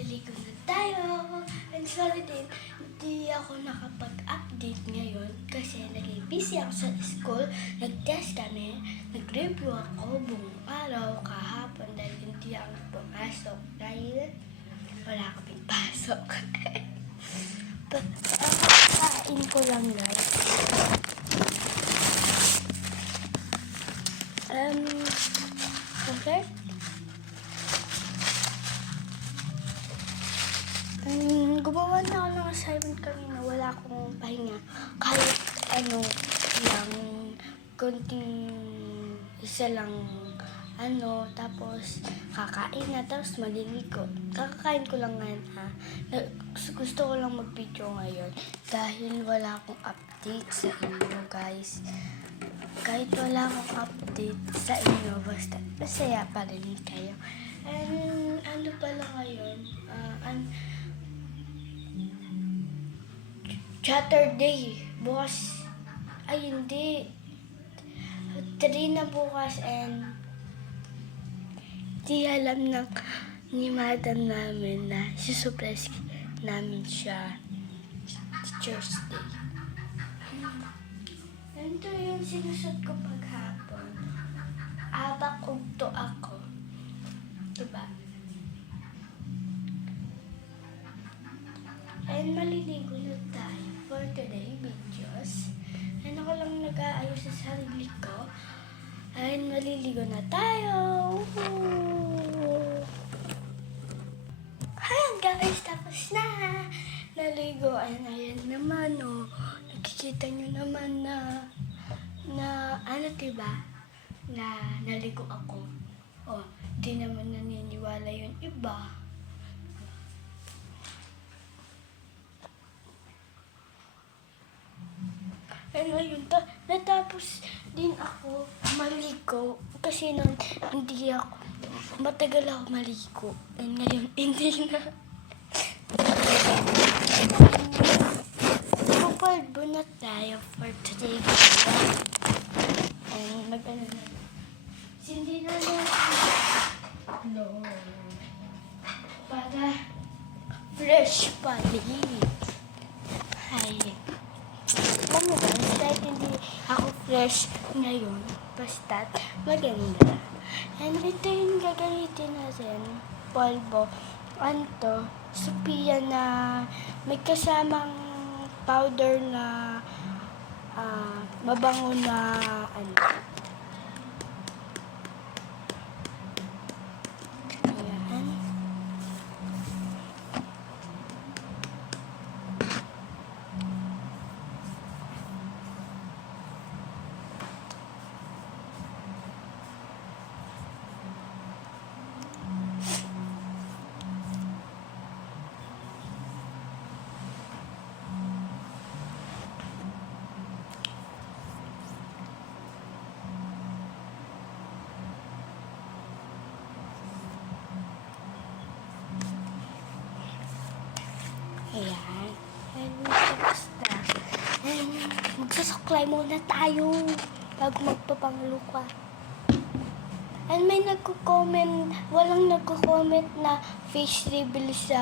maliligo na tayo. And sorry din, hindi ako nakapag-update ngayon kasi naging busy ako sa school. Nag-test kami, nag-review ako buong araw kahapon dahil hindi ako pumasok dahil wala kaming pasok. Kain ko lang guys. Okay. Gumawa na ako ng assignment kanina. Wala akong pahinga. Kahit lang, konting isa lang, tapos kakain na, tapos maliligo. Kakakain ko lang ngayon, Gusto ko lang mag-video ngayon dahil wala akong update sa inyo, guys. Kahit wala akong update sa inyo, basta masaya pa rin kayo. And pala ngayon, Saturday, bukas, ay hindi, 3 na bukas and di alam ni madam namin na susurprise namin siya Teacher's Day. Ito yung sinusot ko paghapon. Abak ugto ako. Diba? And maliligo na tayo for today videos. And ako lang nag-aayos sa sarili ko. And maliligo na tayo. Ayan guys, tapos na. Naligo. Ayan naman, Nakikita nyo naman na diba? Na naligo ako. Di naman naniniwala yung iba. Ngayon, natapos din ako maligo kasi noon matagal ako maligo. And ngayon, hindi na. Pupalbo na tayo for today. And na. Sindi na para fresh pa rin. Ay. Kahit hindi ako fresh ngayon, basta maganda. And ito yung gagamitin natin, polvo. Sophia na may kasamang powder na mabango na Ayan. And tapos na. And magsasaklay muna tayo bago magpapangluka. And may walang nagko-comment na face reveal sa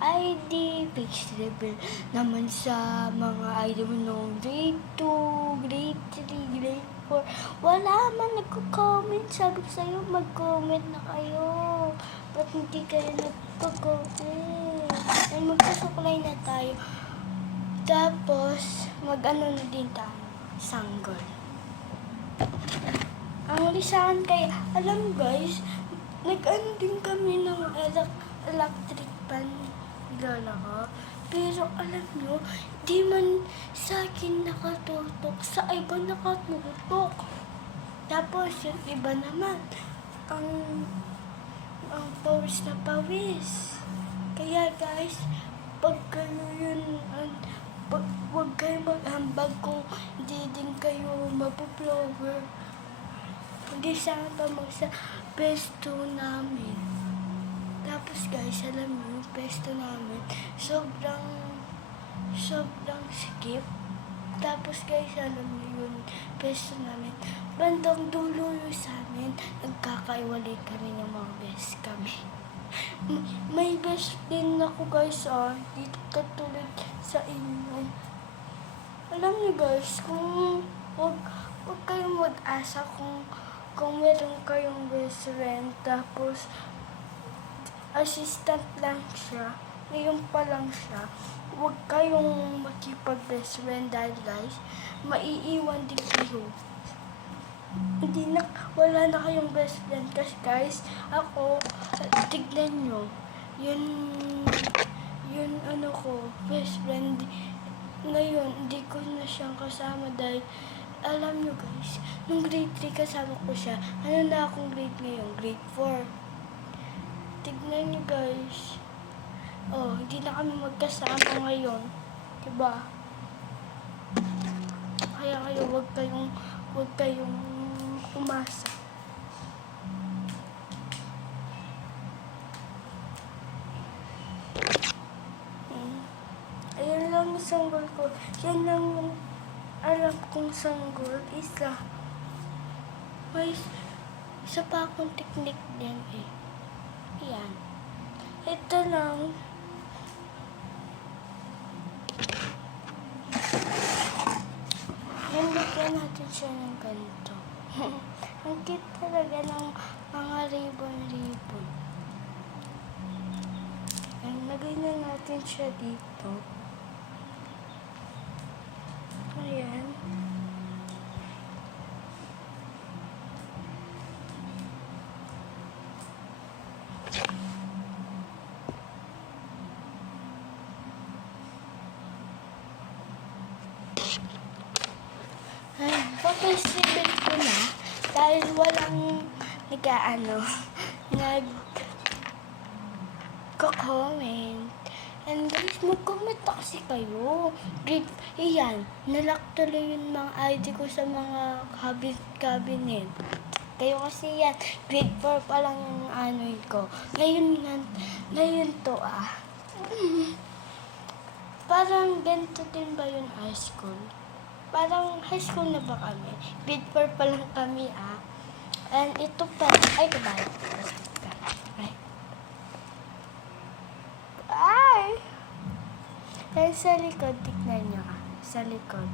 ID, face reveal naman sa mga ID mo noong grade 2, grade 3, grade 4. Wala man nagko-comment. Sabi ko sa'yo, mag-comment na kayo. Ba't hindi kayo nagko-comment? And magsusuklay na tayo. Tapos, na din tayo. Sanggol. Ang lisahan kaya, alam guys, din kami ng electric pan lola ko. Pero alam nyo, di man sa akin nakatutok, sa iba nakatutok. Tapos yung iba naman, ang pawis na pawis. Kaya guys, pag kayo huwag kayo maghambag kung hindi din kayo mapuplower. Hindi sana pa sa pesto namin. Tapos guys, alam mo, yung pesto namin, sobrang skip. Tapos guys, alam mo yun, pesto namin, bandang dulo yun sa amin, nagkakaiwalay kami ng mga best kami. may best friend ako guys dito katulad sa inyo. Alam niyo guys, kung wag kayong mag-asa kung meron kayong best friend tapos assistant lang siya, ngayon pa lang siya, huwag kayong makipag-best friend dahil guys, maiiwan din kayo. Wala na kayong best friend kasi guys, ako, tignan nyo, yun ano ko, best friend, ngayon, hindi ko na siyang kasama dahil, alam nyo guys, nung grade 3 kasama ko siya, ano na akong grade ngayon? Grade 4. Tignan nyo guys, hindi na kami magkasama ngayon, diba? Kaya kayo, huwag kayong umasa. Ayan lang yung sanggol ko. Yan lang yung alam kong sanggol. May isa pa akong technique din eh. Ayan. Ito lang. Nilagyan natin siya ng ganito. Ang cute talaga ng mga ribbon-ribbon. Lagay na natin siya dito. Ayan. Papasibit ko na dahil walang nag-comment. And guys, mag-comment kasi kayo. Iyan, nalock tuloy yung mga ID ko sa mga cabinet. Kayo kasi yan, grade 4 pa lang yung ko. Ngayon to Parang ganito din ba yung high school? Parang high school na ba kami? Grade 4 pa lang kami And ito pa, ay kabay. Dahil sa likod, tignan nyo sa likod.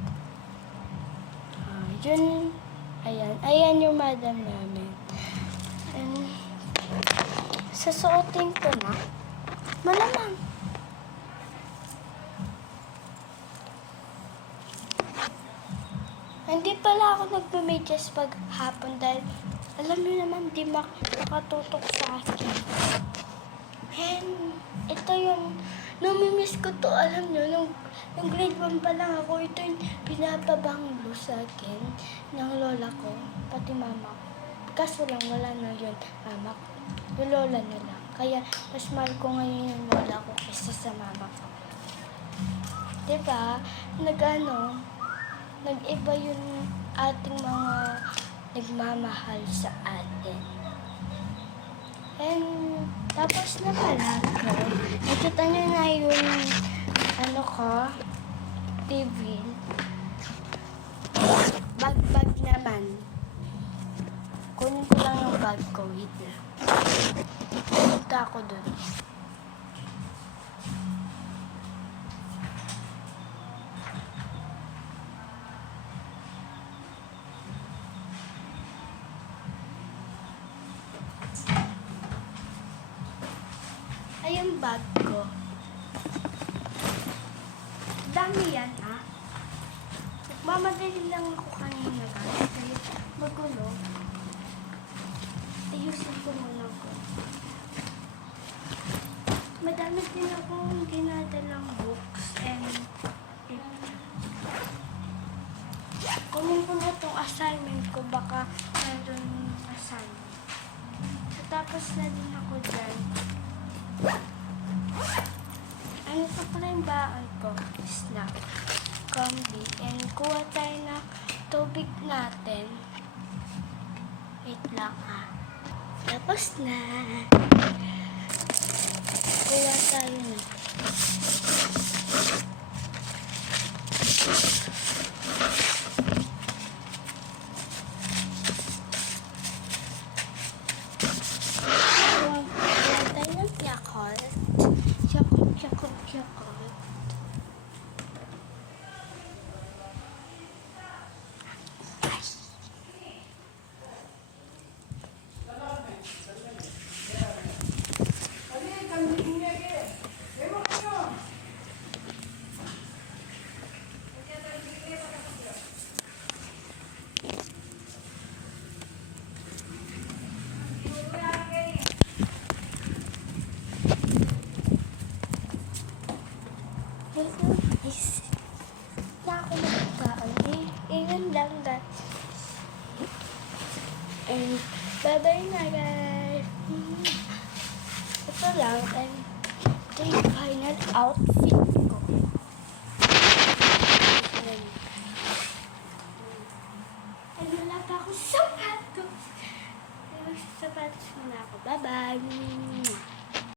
Ayan yung madam namin. And, sasuotin ko na. Malamang. Hindi pala ako nagme-medyas pag hapon dahil alam nyo naman, di makatutok sa akin. And, ito yung namimiss ko to, alam nyo, nung grade 1 pa lang ako, ito yung pinapabanglo sa akin ng lola ko, pati mama ko. Kaso lang, wala na yun, mama ko. Yung lola na lang. Kaya, mas mahal ko ngayon yung lola ko kaysa sa mama ko. Diba? Nag-iba yung ating mga nagmamahal sa atin. And, tapos na pala ko. Nakita nyo na yung TV. Bag naman. Kunin ko lang yung bag ko. Wait na. Punta ako dun. Ay, yung bag ko. Dami yan, Mamadali lang ako kanina, guys. Kaya magulo. Ayusin ko muna ko. Madami din akong dinadalang books and kunin ko na itong assignment ko. Baka meron assignment. So, tapos na din ako dyan. Ano pa pala yung baon ko? Snack. Combi. And kuha tayo na tubig natin. Wait lang Tapos na. Kuha tayo na. Kuha tayo ng piyak. Bye-bye na, guys. Ito lang, and ito yung final outfit ko. And wala pa ako sapatos. Sapatos muna ako. Bye-bye.